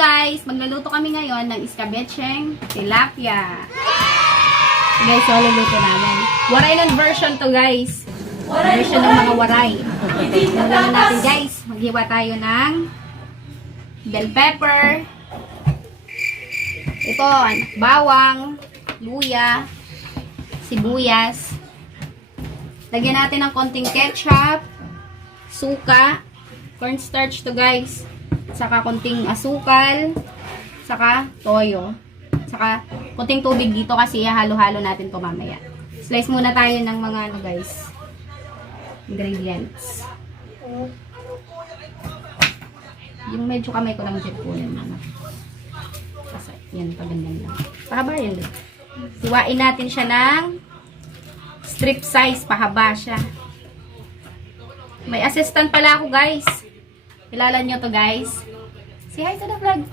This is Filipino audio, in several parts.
guys, magluluto kami ngayon ng iskabetseng tilapia. Guys, so luluto namin. Waray ng version to guys. Version ng mga waray. Nalaman natin guys, maghiwa tayo ng bell pepper. Ito, bawang, luya, sibuyas. Lagyan natin ng konting ketchup, suka, cornstarch to guys. Saka konting asukal, saka toyo. Saka konting tubig dito kasi halo-halo natin to mamaya. Slice muna tayo ng mga ano guys, ingredients. Yung medyo kamay ko lang dyan po yan. Kasi yan, paganyan lang. Pahaba yan. Hiwain natin siya ng strip size, pahaba siya. May assistant pala ako guys. Kilala nyo to guys. Say hi to the vlog.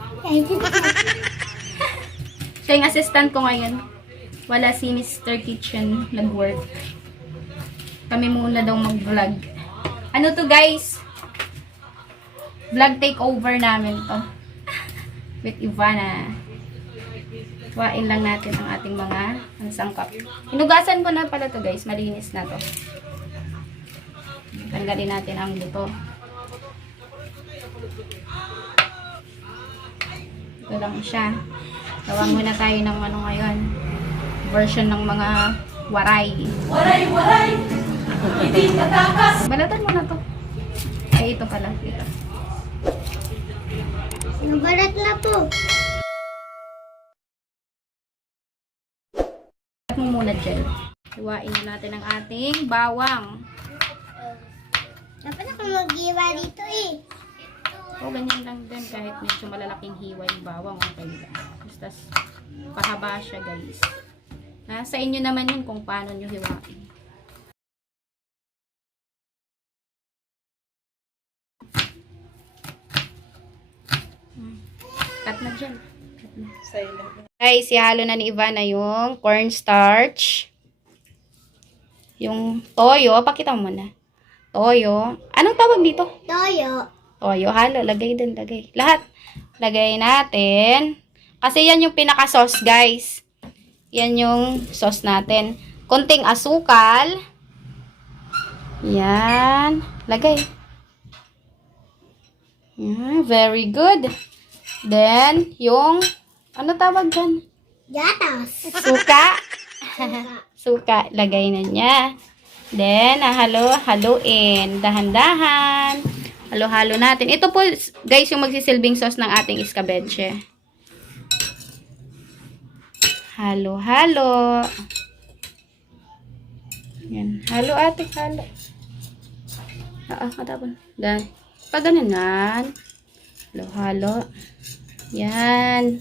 Siya yung assistant ko ngayon. Wala si Mr. Kitchen nag-work. Kami muna daw mag-vlog. Ano to guys? Vlog takeover namin to. With Ivana. Tuwain lang natin ang ating mga sangkap. Hinugasan ko na pala to guys. Malinis na to. Tanggalin natin ang buto. Ito lang siya. Gawang muna tayo ng ano ngayon. Version ng mga waray. Waray! Hindi tatakas! Balatan mo na to. Ay, ito pala. Ito. Nabalat na to. At mo muna dyan. Iwain na natin ang ating bawang. Dapat ako mag-iwa dito eh. O, ganyan lang din. Kahit medyo malalaking hiwa yung bawang, okay lang. Basta pahaba siya, guys. Nasa inyo naman yun kung paano nyo hiwain. Cut na dyan. Cut na. Guys, ihalo na ni Ivana yung cornstarch. Yung toyo. Pakita mo na. Toyo. Anong tawag dito? Toyo. Toyo, halo. Lagay din, lagay. Lahat. Lagay natin. Kasi yan yung pinaka-sauce, guys. Yan yung sauce natin. Konting asukal. Yan. Lagay. Yan, very good. Then, yung, ano tawag dyan? Gatas. Suka. Suka. Lagay na niya. Then, haluin. Dahan-dahan. Halo-halo natin. Ito po, guys, yung magsisilbing sauce ng ating iskabetche. Halo-halo. Yan. Halo, ate. Halo. Katapon. Dan. Pag gananan. Halo-halo. Yan.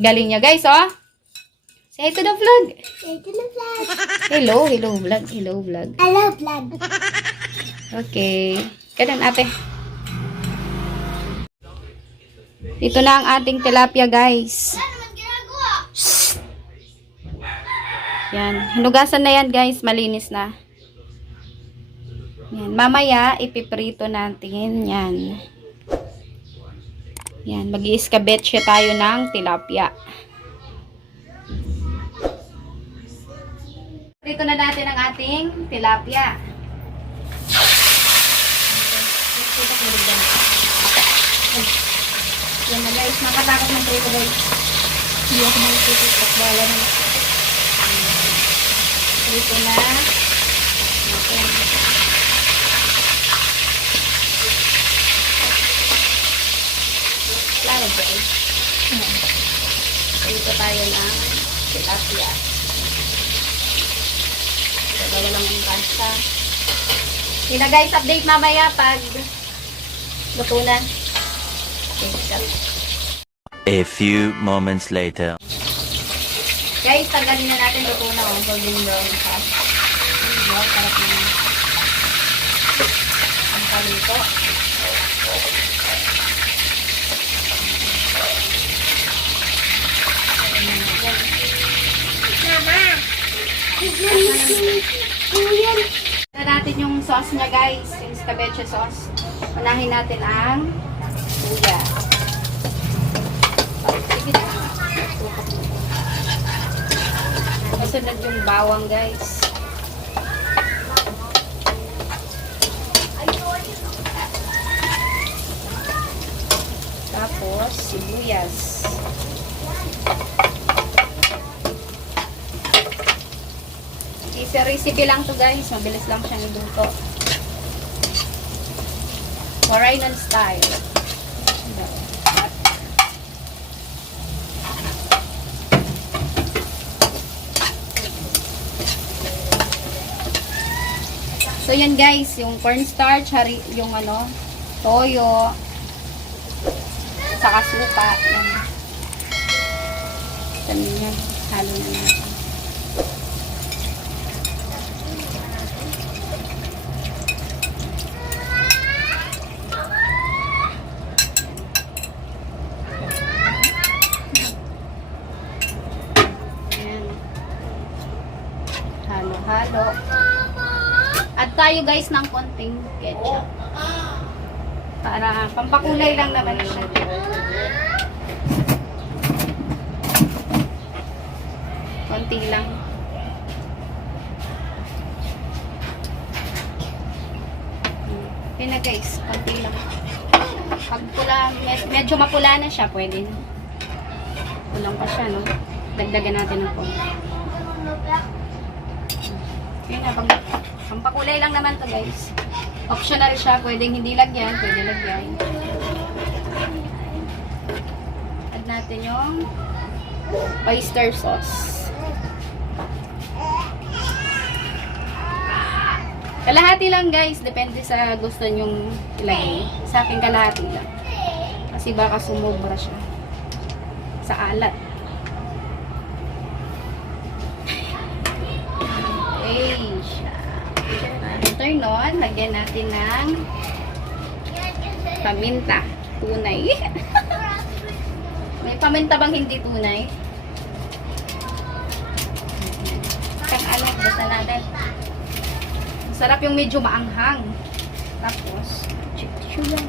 Galing niya, guys, oh. Say to the vlog. Say to the vlog. Hello vlog. Hello vlog. Hello vlog. Okay. Ganun, ate. Ito na ang ating tilapia, guys. Yan. Hinugasan na yan, guys. Malinis na. Yan. Mamaya, ipiprito natin. Yan. Yan. Mag-i-iskabetsye tayo ng tilapia. Prito na natin ang ating tilapia. Yan na guys, nakatakot ng prito guys. Hindi ako magtitip at bala na. Prito na. Klaro guys. Prito tayo ng tilapia. Dalawa lang yung pasta. Yun na guys, update mamaya pag luto na. A few moments later. Guys, tanggalin na natin luto na oh. Golden brown pa. Wow, sarap na. Ang palito. Mama. Na natin yung sauce niya guys, yung escabeche sauce. Unahin natin ang luya. Kasunod yung bawang, guys. Tapos, sibuyas. Easy recipe lang to, guys. Mabilis lang siyang iluto. Morainon style. So, yan guys, yung cornstarch, yung ano, toyo, saka suka. Yan. Yan, halo na natin. Yan. Halo-halo. At tayo guys ng konting ketchup. Para pampakulay lang naman siya. Konti lang. Yan na guys, konti lang. Pag pula, medyo mapula na siya, pwede na. Kulang pa siya, no? Dagdagan natin ng konti. Yan na, pampakulay lang naman to guys. Optional siya, pwedeng hindi lagyan, pwede lagyan. Add natin yung oyster sauce. Kalahati lang guys, depende sa gusto nyong ilagay. Sa akin kalahati lang. Kasi baka sumobra siya sa alat. Okay siya. Turn on, lagyan natin ng paminta. Tunay. May paminta bang hindi tunay? Kang ano, basta natin. Sarap yung medyo maanghang. Tapos, tissue lang.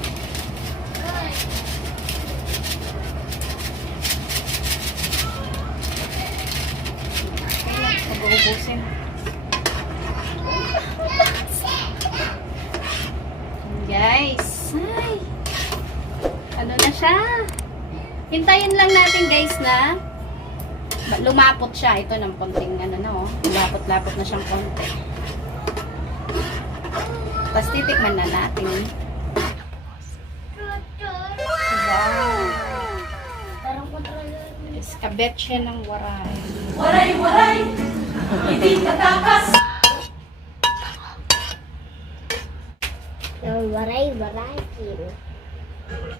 Okay lang, mag-uubusin. Guys, ay, ano na siya? Hintayin lang natin guys na lumapot siya. Ito ng konting ano na oh. Lapot-lapot na siyang konti. Tapos titikman na natin. Wow! Escabeche ng waray. Waray, waray! Hindi tatakas! Waray, waray.